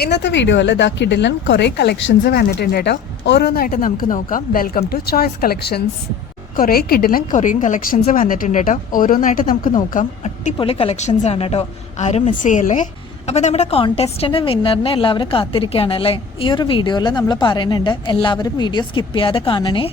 ഇന്നത്തെ വീഡിയോയിൽ ദാ കിഡിലൻ കുറേ കളക്ഷൻസ് വന്നിട്ടുണ്ട് കേട്ടോ. ഓരോന്നായിട്ട് നമുക്ക് നോക്കാം. Welcome to choice collections. കുറേ കിഡിലൻ കൊറിയൻ കളക്ഷൻസ് വന്നിട്ടുണ്ട് കേട്ടോ. ഓരോന്നായിട്ട് നമുക്ക് നോക്കാം. അടിപൊളി കളക്ഷൻസ് ആണ് കേട്ടോ, ആരും മിസ് ചെയ്യല്ലേ. അപ്പോൾ നമ്മുടെ കോൺടെസ്റ്റിൻ്റെ വിന്നറിനെ എല്ലാവരും കാത്തിരിക്കുകയാണല്ലേ. ഈ ഒരു വീഡിയോയിൽ നമ്മൾ പറയുന്നുണ്ട്, എല്ലാവരും വീഡിയോ സ്കിപ്പ് ചെയ്യാതെ കാണണേ.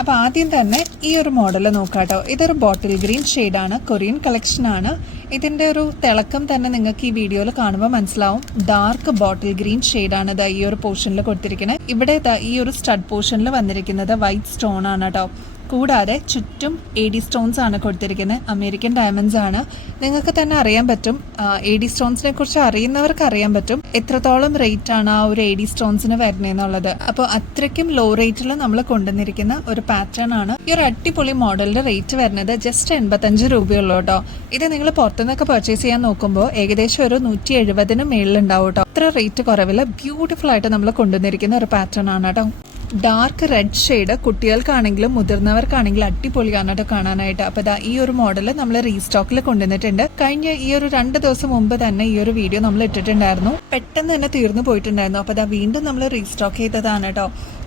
അപ്പോൾ ആദ്യം തന്നെ ഈ ഒരു മോഡൽ നോക്കാം കേട്ടോ. ഇതൊരു ബോട്ടിൽ ഗ്രീൻ ഷെയ്ഡാണ്, കൊറിയൻ കളക്ഷനാണ്. ഇതിൻ്റെ ഒരു തിളക്കം തന്നെ നിങ്ങൾക്ക് ഈ വീഡിയോയിൽ കാണുമ്പോൾ മനസ്സിലാവും. ഡാർക്ക് ബോട്ടിൽ ഗ്രീൻ ഷെയ്ഡാണ് ഇതാ ഈ ഒരു പോർഷനിൽ കൊടുത്തിരിക്കുന്നത്. ഇവിടെ ഈ ഒരു സ്റ്റഡ് പോർഷനിൽ വന്നിരിക്കുന്നത് വൈറ്റ് സ്റ്റോൺ ആണ് കേട്ടോ. കൂടാതെ ചുറ്റും AD സ്റ്റോൺസ് ആണ് കൊടുത്തിരിക്കുന്നത്. അമേരിക്കൻ ഡയമണ്ട്സ് ആണ്. നിങ്ങൾക്ക് തന്നെ അറിയാൻ പറ്റും, AD സ്റ്റോൺസിനെ കുറിച്ച് അറിയുന്നവർക്ക് അറിയാൻ പറ്റും എത്രത്തോളം റേറ്റ് ആണ് ആ ഒരു AD സ്റ്റോൺസിന് വരുന്നതെന്നുള്ളത്. അപ്പോൾ അത്രയ്ക്കും ലോ റേറ്റിൽ നമ്മൾ കൊണ്ടുവന്നിരിക്കുന്ന ഒരു പാറ്റേൺ ആണ്. ഈ ഒരു അടിപൊളി മോഡലിന്റെ റേറ്റ് വരുന്നത് ജസ്റ്റ് 85 രൂപയുള്ളൂ കേട്ടോ. ഇത് നിങ്ങൾ പുറത്തുനിന്നൊക്കെ പർച്ചേസ് ചെയ്യാൻ നോക്കുമ്പോൾ ഏകദേശം ഒരു 170 മേളിലുണ്ടാവും കേട്ടോ. അത്ര റേറ്റ് കുറവിൽ ബ്യൂട്ടിഫുൾ ആയിട്ട് നമ്മൾ കൊണ്ടുവന്നിരിക്കുന്ന ഒരു പാറ്റേൺ ആണ് കേട്ടോ. ഡാർക്ക് റെഡ് ഷെയ്ഡ് കുട്ടികൾക്കാണെങ്കിലും മുതിർന്നവർക്കാണെങ്കിലും അടിപൊളിയാണ് കേട്ടോ കാണാനായിട്ട്. അപ്പോൾ ഇതാ ഈ ഒരു മോഡൽ നമ്മൾ റീസ്റ്റോക്കിൽ കൊണ്ടുവന്നിട്ടുണ്ട്. കഴിഞ്ഞ ഈ ഒരു 2 ദിവസം മുമ്പ് തന്നെ ഈ ഒരു വീഡിയോ നമ്മൾ ഇട്ടിട്ടുണ്ടായിരുന്നു. പെട്ടെന്ന് തന്നെ തീർന്നു പോയിട്ടുണ്ടായിരുന്നു. അപ്പോൾ ഇതാ വീണ്ടും നമ്മൾ റീസ്റ്റോക്ക് ചെയ്തതാണ് കേട്ടോ.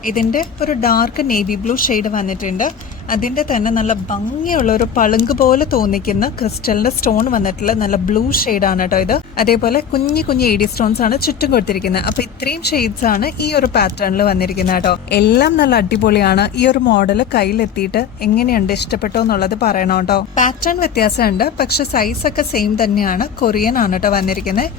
ഇതിന്റെ ഒരു ഡാർക്ക് നേവി ബ്ലൂ ഷെയ്ഡ് വന്നിട്ടുണ്ട്. അതിന്റെ തന്നെ നല്ല ഭംഗിയുള്ള ഒരു പളുങ്ക് പോലെ തോന്നിക്കുന്ന ക്രിസ്റ്റലിന്റെ സ്റ്റോൺ വന്നിട്ടുള്ള നല്ല ബ്ലൂ ഷെയ്ഡാണ് കേട്ടോ ഇത്. അതേപോലെ കുഞ്ഞു AD സ്റ്റോൺസ് ആണ് ചുറ്റും കൊടുത്തിരിക്കുന്നത്. അപ്പൊ ഇത്രയും ഷെയ്ഡ്സ് ആണ് ഈ ഒരു പാറ്റേണിൽ വന്നിരിക്കുന്നത് കേട്ടോ. എല്ലാം നല്ല അടിപൊളിയാണ്. ഈ ഒരു മോഡൽ കയ്യിലെത്തിയിട്ട് എങ്ങനെയുണ്ട്, ഇഷ്ടപ്പെട്ടോ എന്നുള്ളത് പറയണം കേട്ടോ. പാറ്റേൺ വ്യത്യാസമുണ്ട്, പക്ഷെ സൈസ് ഒക്കെ സെയിം തന്നെയാണ്. കൊറിയൻ ആണ് കേട്ടോ വന്നിരിക്കുന്നത്.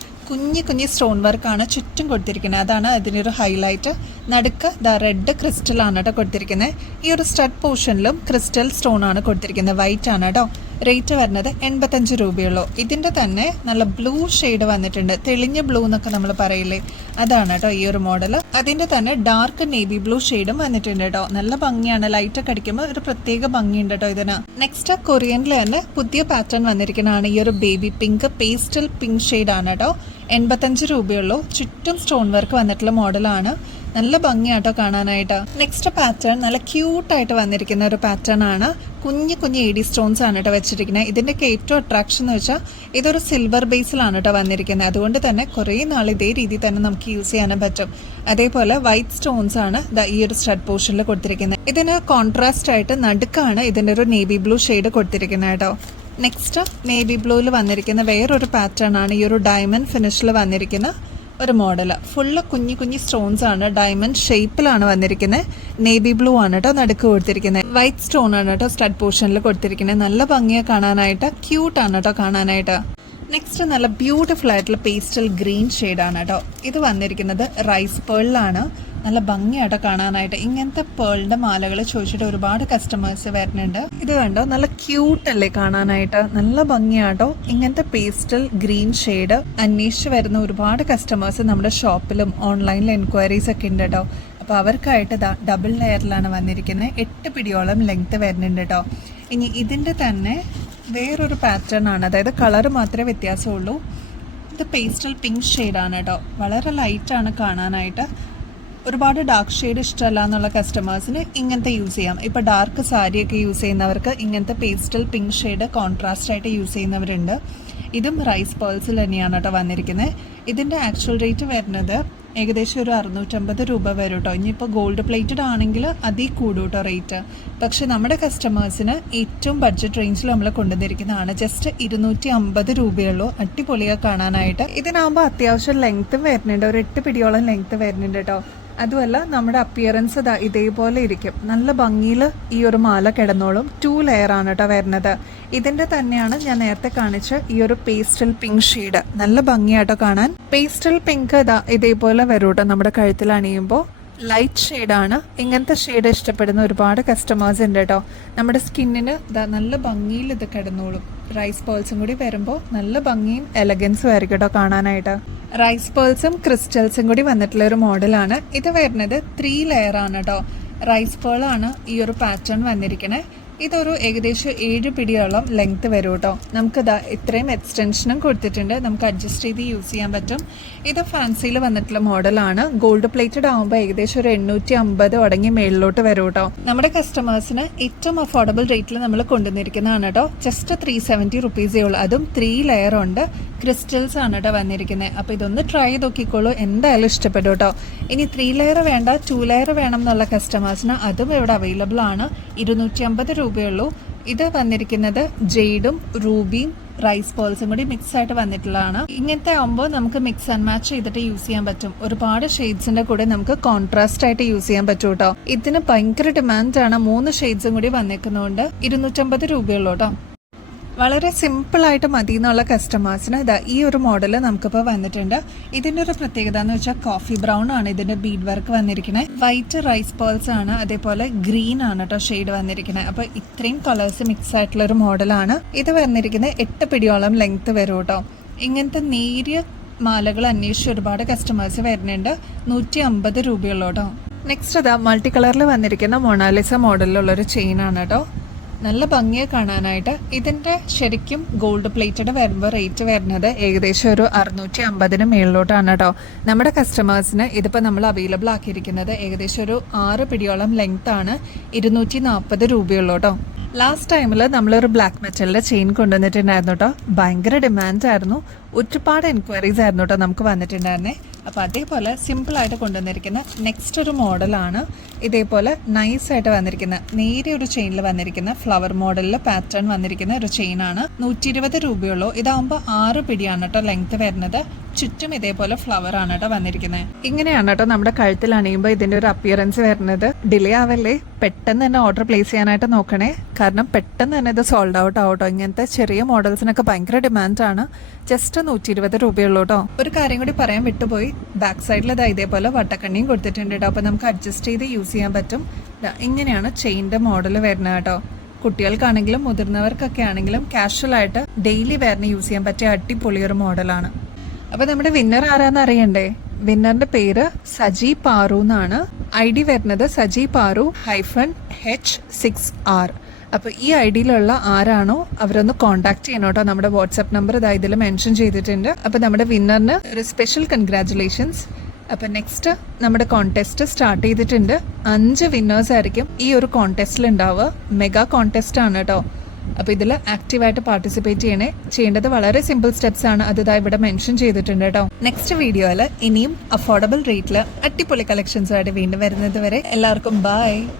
കുഞ്ഞു സ്റ്റോൺ വർക്കാണ് ചുറ്റും കൊടുത്തിരിക്കുന്നത്. അതാണ് അതിനൊരു ഹൈലൈറ്റ്. നടുക്ക് ദ റെഡ് ക്രിസ്റ്റൽ ആണ് കേട്ടോ കൊടുത്തിരിക്കുന്നത്. ഈ ഒരു സ്റ്റഡ് പോർഷനിലും ക്രിസ്റ്റൽ സ്റ്റോൺ ആണ് കൊടുത്തിരിക്കുന്നത്. വൈറ്റ് ആണ് കേട്ടോ. റേറ്റ് വരുന്നത് 85 രൂപയുള്ളൂ. ഇതിന്റെ തന്നെ നല്ല ബ്ലൂ ഷെയ്ഡ് വന്നിട്ടുണ്ട്. തെളിഞ്ഞ ബ്ലൂ എന്നൊക്കെ നമ്മൾ പറയില്ലേ, അതാണ് കേട്ടോ ഈ ഒരു മോഡൽ. അതിന്റെ തന്നെ ഡാർക്ക് നേവി ബ്ലൂ ഷെയ്ഡും വന്നിട്ടുണ്ട് കേട്ടോ. നല്ല ഭംഗിയാണ്. ലൈറ്റ് ഒക്കെ അടിക്കുമ്പോൾ ഒരു പ്രത്യേക ഭംഗിയുണ്ട് കേട്ടോ ഇതിന്. നെക്സ്റ്റ് കൊറിയനിൽ തന്നെ പുതിയ പാറ്റേൺ വന്നിരിക്കുന്നതാണ് ഈ ഒരു baby pink pastel pink shade ആണ് കേട്ടോ. 85 രൂപയുള്ളൂ. ചുറ്റും സ്റ്റോൺ വർക്ക് വന്നിട്ടുള്ള മോഡലാണ്. നല്ല ഭംഗിയാട്ടോ കാണാനായിട്ട്. നെക്സ്റ്റ് പാറ്റേൺ നല്ല ക്യൂട്ടായിട്ട് വന്നിരിക്കുന്ന ഒരു പാറ്റേൺ ആണ്. കുഞ്ഞു AD സ്റ്റോൺസ് ആണ് കേട്ടോ വെച്ചിരിക്കുന്നത്. ഇതിൻ്റെയൊക്കെ ഏറ്റവും അട്രാക്ഷൻ എന്ന് വെച്ചാൽ ഇതൊരു സിൽവർ ബേസിലാണ് കേട്ടോ വന്നിരിക്കുന്നത്. അതുകൊണ്ട് തന്നെ കുറേ നാൾ ഇതേ രീതിയിൽ തന്നെ നമുക്ക് യൂസ് ചെയ്യാനും പറ്റും. അതേപോലെ വൈറ്റ് സ്റ്റോൺസ് ആണ് ഈ ഒരു സ്റ്റഡ് പോർഷനിൽ കൊടുത്തിരിക്കുന്നത്. ഇതിന് കോൺട്രാസ്റ്റ് ആയിട്ട് നടുക്കാണ് ഇതിൻ്റെ ഒരു നേവി ബ്ലൂ ഷെയ്ഡ് കൊടുത്തിരിക്കുന്നത് കേട്ടോ. നെക്സ്റ്റ് നേവി ബ്ലൂവിൽ വന്നിരിക്കുന്ന വേറൊരു പാറ്റേൺ ആണ് ഈ ഒരു ഡയമണ്ട് ഫിനിഷിൽ വന്നിരിക്കുന്ന ഒരു മോഡൽ. ഫുള്ള് കുഞ്ഞു സ്റ്റോൺസ് ആണ്. ഡയമണ്ട് ഷേപ്പിലാണ് വന്നിരിക്കുന്നത്. നേവി ബ്ലൂ ആണ് കേട്ടോ നടുക്ക് കൊടുത്തിരിക്കുന്നത്. വൈറ്റ് സ്റ്റോൺ ആണ് കേട്ടോ സ്റ്റഡ് പോർഷനിൽ കൊടുത്തിരിക്കുന്നത്. നല്ല ഭംഗിയാണ് കാണാനായിട്ട്. ക്യൂട്ടാണ് കേട്ടോ കാണാനായിട്ട്. നെക്സ്റ്റ് നല്ല ബ്യൂട്ടിഫുൾ ആയിട്ടുള്ള പേസ്റ്റൽ ഗ്രീൻ ഷെയ്ഡാണ് കേട്ടോ. ഇത് വന്നിരിക്കുന്നത് റൈസ് പേളിലാണ്. നല്ല ഭംഗിയാട്ടോ കാണാനായിട്ട്. ഇങ്ങനത്തെ പേളിന്റെ മാലകൾ ചോദിച്ചിട്ട് ഒരുപാട് കസ്റ്റമേഴ്സ് വരുന്നുണ്ട്. ഇത് കണ്ടോ, നല്ല ക്യൂട്ടല്ലേ കാണാനായിട്ട്. നല്ല ഭംഗിയാട്ടോ. ഇങ്ങനത്തെ പേസ്റ്റൽ ഗ്രീൻ ഷെയ്ഡ് അന്വേഷിച്ച് വരുന്ന ഒരുപാട് കസ്റ്റമേഴ്സ് നമ്മുടെ ഷോപ്പിലും ഓൺലൈനിൽ എൻക്വയറീസ് ഒക്കെ ഉണ്ട് കേട്ടോ. അപ്പോൾ അവർക്കായിട്ട് ഡബിൾ ലെയറിലാണ് വന്നിരിക്കുന്നത്. 8 പിടിയോളം ലെങ്ത് വരുന്നുണ്ട് കേട്ടോ. ഇനി ഇതിൻ്റെ തന്നെ വേറൊരു പാറ്റേൺ ആണ്, അതായത് കളർ മാത്രമേ വ്യത്യാസമുള്ളൂ. ഇത് പേസ്റ്റൽ പിങ്ക് ഷെയ്ഡാണ് കേട്ടോ. വളരെ ലൈറ്റാണ് കാണാനായിട്ട്. ഒരുപാട് ഡാർക്ക് ഷെയ്ഡ് ഇഷ്ടമല്ല എന്നുള്ള കസ്റ്റമേഴ്സിന് ഇങ്ങനത്തെ യൂസ് ചെയ്യാം. ഇപ്പോൾ ഡാർക്ക് സാരിയൊക്കെ യൂസ് ചെയ്യുന്നവർക്ക് ഇങ്ങനത്തെ പേസ്റ്റൽ പിങ്ക് ഷെയ്ഡ് കോൺട്രാസ്റ്റ് ആയിട്ട് യൂസ് ചെയ്യുന്നവരുണ്ട്. ഇതും റൈസ് പേൾസിൽ തന്നെയാണ് കേട്ടോ വന്നിരിക്കുന്നത്. ഇതിൻ്റെ ആക്ച്വൽ റേറ്റ് വരുന്നത് ഏകദേശം ഒരു 650 രൂപ വരും കേട്ടോ. ഇനിയിപ്പോൾ ഗോൾഡ് പ്ലേറ്റഡ് ആണെങ്കിൽ അതിൽ കൂടും കേട്ടോ റേറ്റ്. പക്ഷെ നമ്മുടെ കസ്റ്റമേഴ്സിന് ഏറ്റവും ബഡ്ജറ്റ് റേഞ്ചിൽ നമ്മൾ കൊണ്ടുവന്നിരിക്കുന്നതാണ്. ജസ്റ്റ് 250 രൂപയുള്ളൂ. അടിപൊളിയാണ് കാണാനായിട്ട്. ഇതിനാകുമ്പോൾ അത്യാവശ്യം ലെങ്ത്തും വരുന്നുണ്ട്. ഒരു 8 പിടിയോളം ലെങ്ത്ത് വരുന്നുണ്ട് കേട്ടോ. അതുമല്ല നമ്മുടെ അപ്പിയറൻസ് ഇതേപോലെ ഇരിക്കും. നല്ല ഭംഗിയിൽ ഈ ഒരു മാല കിടന്നോളും. 2 ലെയർ ആണ് കേട്ടോ വരുന്നത്. ഇതിന്റെ തന്നെയാണ് ഞാൻ നേരത്തെ കാണിച്ച ഈ ഒരു പേസ്റ്റൽ പിങ്ക് ഷെയ്ഡ്. നല്ല ഭംഗിയാട്ടോ കാണാൻ. പേസ്റ്റൽ പിങ്ക് ഇതേപോലെ വരും കേട്ടോ നമ്മുടെ കഴുത്തിൽ അണിയുമ്പോൾ. ലൈറ്റ് ഷെയ്ഡാണ്. ഇങ്ങനത്തെ ഷെയ്ഡ് ഇഷ്ടപ്പെടുന്ന ഒരുപാട് കസ്റ്റമേഴ്സ് ഉണ്ട് കേട്ടോ. നമ്മുടെ സ്കിന്നിന് നല്ല ഭംഗിയിൽ ഇത് കിടന്നോളും. റൈസ് പേൾസും കൂടി വരുമ്പോൾ നല്ല ഭംഗിയും എലഗൻസും ആയിരിക്കും കേട്ടോ കാണാനായിട്ട്. റൈസ് പേൾസും ക്രിസ്റ്റൽസും കൂടി വന്നിട്ടുള്ള ഒരു മോഡലാണ്. ഇത് വരുന്നത് 3 ലെയർ ആണ് കേട്ടോ. റൈസ് പേൾ ആണ് ഈ ഒരു പാറ്റേൺ വന്നിരിക്കുന്നത്. ഇതൊരു ഏകദേശം 7 പിടിയോളം ലെങ്ത് വരും കേട്ടോ. നമുക്കിതാ ഇത്രയും എക്സ്റ്റൻഷനും കൊടുത്തിട്ടുണ്ട്, നമുക്ക് അഡ്ജസ്റ്റ് ചെയ്ത് യൂസ് ചെയ്യാൻ പറ്റും. ഇത് ഫാൻസിയിൽ വന്നിട്ടുള്ള മോഡലാണ്. ഗോൾഡ് പ്ലേറ്റഡ് ആകുമ്പോൾ ഏകദേശം ഒരു 850 തുടങ്ങി മേളിലോട്ട് വരും കേട്ടോ. നമ്മുടെ കസ്റ്റമേഴ്സിന് ഏറ്റവും അഫോർഡബിൾ റേറ്റിൽ നമ്മൾ കൊണ്ടുവന്നിരിക്കുന്നതാണ് കേട്ടോ. ജസ്റ്റ് 370 റുപ്പീസേ ഉള്ളൂ. അതും 3 ലെയർ ഉണ്ട്, ക്രിസ്റ്റൽസ് ആണ് കേട്ടോ വന്നിരിക്കുന്നത്. അപ്പോൾ ഇതൊന്ന് ട്രൈ ചെയ്ത് നോക്കിക്കോളൂ, എന്തായാലും ഇഷ്ടപ്പെടും കേട്ടോ. ഇനി 3 ലെയർ വേണ്ട 2 ലെയർ വേണം എന്നുള്ള കസ്റ്റമേഴ്സിന് അതും ഇവിടെ അവൈലബിൾ ആണ്. 250 രൂപയുള്ളൂ. ഇത് വന്നിരിക്കുന്നത് ജെയ്ഡും റൂബിയും റൈസ് പേൾസും കൂടി മിക്സ് ആയിട്ട് വന്നിട്ടുള്ളതാണ്. ഇങ്ങനത്തെ ആകുമ്പോൾ നമുക്ക് മിക്സ് ആൻഡ് മാച്ച് ചെയ്തിട്ട് യൂസ് ചെയ്യാൻ പറ്റും. ഒരുപാട് ഷെയ്ഡ്സിന്റെ കൂടെ നമുക്ക് കോൺട്രാസ്റ്റ് ആയിട്ട് യൂസ് ചെയ്യാൻ പറ്റും കേട്ടോ. ഇതിന് ഭയങ്കര ഡിമാൻഡാണ്. 3 ഷെയ്ഡ്സും കൂടി വന്നിരിക്കുന്നതുകൊണ്ട് 250 രൂപയുള്ളൂ കേട്ടോ. വളരെ സിമ്പിളായിട്ട് മതി എന്നുള്ള കസ്റ്റമേഴ്സിന് ഇതാ ഈ ഒരു മോഡൽ നമുക്കിപ്പോൾ വന്നിട്ടുണ്ട്. ഇതിൻ്റെ ഒരു പ്രത്യേകത എന്ന് വെച്ചാൽ കോഫി ബ്രൗൺ ആണ് ഇതിൻ്റെ ബീഡ് വർക്ക് വന്നിരിക്കുന്നത്. വൈറ്റ് റൈസ് പേൾസ് ആണ്, അതേപോലെ ഗ്രീൻ ആണ് കേട്ടോ ഷെയ്ഡ് വന്നിരിക്കുന്നത്. അപ്പോൾ ഇത്രയും കളേഴ്സ് മിക്സ് ആയിട്ടുള്ള ഒരു മോഡലാണ് ഇത് വന്നിരിക്കുന്നത്. 8 പിടിയോളം ലെങ്ത് വരും കേട്ടോ. ഇങ്ങനത്തെ നേരിയ മാലകൾ അന്വേഷിച്ച് ഒരുപാട് കസ്റ്റമേഴ്സ് വരുന്നുണ്ട്. 150 രൂപയുള്ളൂ കേട്ടോ. നെക്സ്റ്റ് അതാ മൾട്ടി കളറിൽ വന്നിരിക്കുന്ന മൊണാലിസ മോഡലിലുള്ളൊരു ചെയിൻ ആണ് കേട്ടോ. നല്ല ഭംഗിയെ കാണാനായിട്ട്. ഇതിൻ്റെ ശരിക്കും ഗോൾഡ് പ്ലേറ്റഡ് വരുമ്പോൾ റേറ്റ് വരുന്നത് ഏകദേശം ഒരു 650 മേളിലോട്ടാണ് കേട്ടോ. നമ്മുടെ കസ്റ്റമേഴ്സിന് ഇതിപ്പോൾ നമ്മൾ അവൈലബിൾ ആക്കിയിരിക്കുന്നത് ഏകദേശം ഒരു 6 പിടിയോളം ലെങ്ത് ആണ്. 240 രൂപയുള്ളൂ കേട്ടോ. ലാസ്റ്റ് ടൈമിൽ നമ്മളൊരു ബ്ലാക്ക് മെറ്റലിൻ്റെ ചെയിൻ കൊണ്ടുവന്നിട്ടുണ്ടായിരുന്നു കേട്ടോ. ഭയങ്കര ഡിമാൻഡായിരുന്നു, ഒരുപാട് എൻക്വയറീസ് ആയിരുന്നു കേട്ടോ നമുക്ക് വന്നിട്ടുണ്ടായിരുന്നേ. അപ്പോൾ അതേപോലെ സിമ്പിളായിട്ട് കൊണ്ടുവന്നിരിക്കുന്ന നെക്സ്റ്റ് ഒരു മോഡലാണ്. ഇതേപോലെ നൈസായിട്ട് വന്നിരിക്കുന്ന നേരിയ ഒരു ചെയിനിൽ വന്നിരിക്കുന്ന ഫ്ലവർ മോഡലിൽ പാറ്റേൺ വന്നിരിക്കുന്ന ഒരു ചെയിനാണ്. 120 രൂപയുള്ളൂ. ഇതാകുമ്പോൾ 6 പിടിയാണ് കേട്ടോ ലെങ്ത് വരുന്നത്. ചുറ്റും ഇതേപോലെ ഫ്ലവർ ആണ് കേട്ടോ വന്നിരിക്കുന്നത്. ഇങ്ങനെയാണ് കേട്ടോ നമ്മുടെ കഴുത്തിൽ അണിയുമ്പോൾ ഇതിൻ്റെ ഒരു അപ്പിയറൻസ് വരുന്നത്. ഡിലേ ആവല്ലേ, പെട്ടെന്ന് തന്നെ ഓർഡർ പ്ലേസ് ചെയ്യാനായിട്ട് നോക്കണേ. കാരണം പെട്ടെന്ന് തന്നെ ഇത് സോൾഡ് ഔട്ട് ആവട്ടോ. ഇങ്ങനത്തെ ചെറിയ മോഡൽസിനൊക്കെ ഭയങ്കര ഡിമാൻഡാണ്. ജസ്റ്റ് 120 രൂപയുള്ളൂ കേട്ടോ. ഒരു കാര്യം കൂടി പറയാൻ വിട്ടുപോയി, ബാക്ക് സൈഡിൽ ഇതാ ഇതേപോലെ വട്ടക്കണ്ണിയും കൊടുത്തിട്ടുണ്ട് കേട്ടോ. അപ്പോൾ നമുക്ക് അഡ്ജസ്റ്റ് ചെയ്ത് യൂസ് ചെയ്യാൻ പറ്റും. ഇങ്ങനെയാണ് ചെയിൻ്റെ മോഡൽ വരുന്നത് കേട്ടോ. കുട്ടികൾക്കാണെങ്കിലും മുതിർന്നവർക്കൊക്കെ ആണെങ്കിലും കാഷ്വലായിട്ട് ഡെയിലി വെയറിന് യൂസ് ചെയ്യാൻ പറ്റിയ അടിപൊളിയൊരു മോഡലാണ്. അപ്പോൾ നമ്മുടെ വിന്നർ ആരാന്ന് അറിയണ്ടേ? വിന്നറിന്റെ പേര് സജി പാറു എന്നാണ്. ID വരുന്നത് സജി പാറു -H6R. അപ്പോൾ ഈ IDയിലുള്ള ആരാണോ അവരൊന്ന് കോൺടാക്ട് ചെയ്യണം കേട്ടോ. നമ്മുടെ വാട്സാപ്പ് നമ്പർ ഇതാ ഇതിൽ മെൻഷൻ ചെയ്തിട്ടുണ്ട്. അപ്പോൾ നമ്മുടെ വിന്നറിന് ഒരു സ്പെഷ്യൽ കൺഗ്രാറ്റുലേഷൻസ്. അപ്പോൾ നെക്സ്റ്റ് നമ്മുടെ കോൺടെസ്റ്റ് സ്റ്റാർട്ട് ചെയ്തിട്ടുണ്ട്. 5 വിന്നേഴ്സ് ആയിരിക്കും ഈ ഒരു കോൺടെസ്റ്റിൽ ഉണ്ടാവുക. മെഗാ കോൺടെസ്റ്റ് ആണ് കേട്ടോ. അപ്പോൾ ഇതിൽ ആക്റ്റീവായിട്ട് പാർട്ടിസിപ്പേറ്റ് ചെയ്യേണ്ടത് വളരെ സിമ്പിൾ സ്റ്റെപ്സ് ആണ്. അത് ഇതാ ഇവിടെ മെൻഷൻ ചെയ്തിട്ടുണ്ട് കേട്ടോ. നെക്സ്റ്റ് വീഡിയോയിൽ ഇനിയും അഫോർഡബിൾ റേറ്റിൽ അടിപൊളി കളക്ഷൻസുമായിട്ട് വീണ്ടും വരുന്നത് വരെ എല്ലാവർക്കും ബൈ.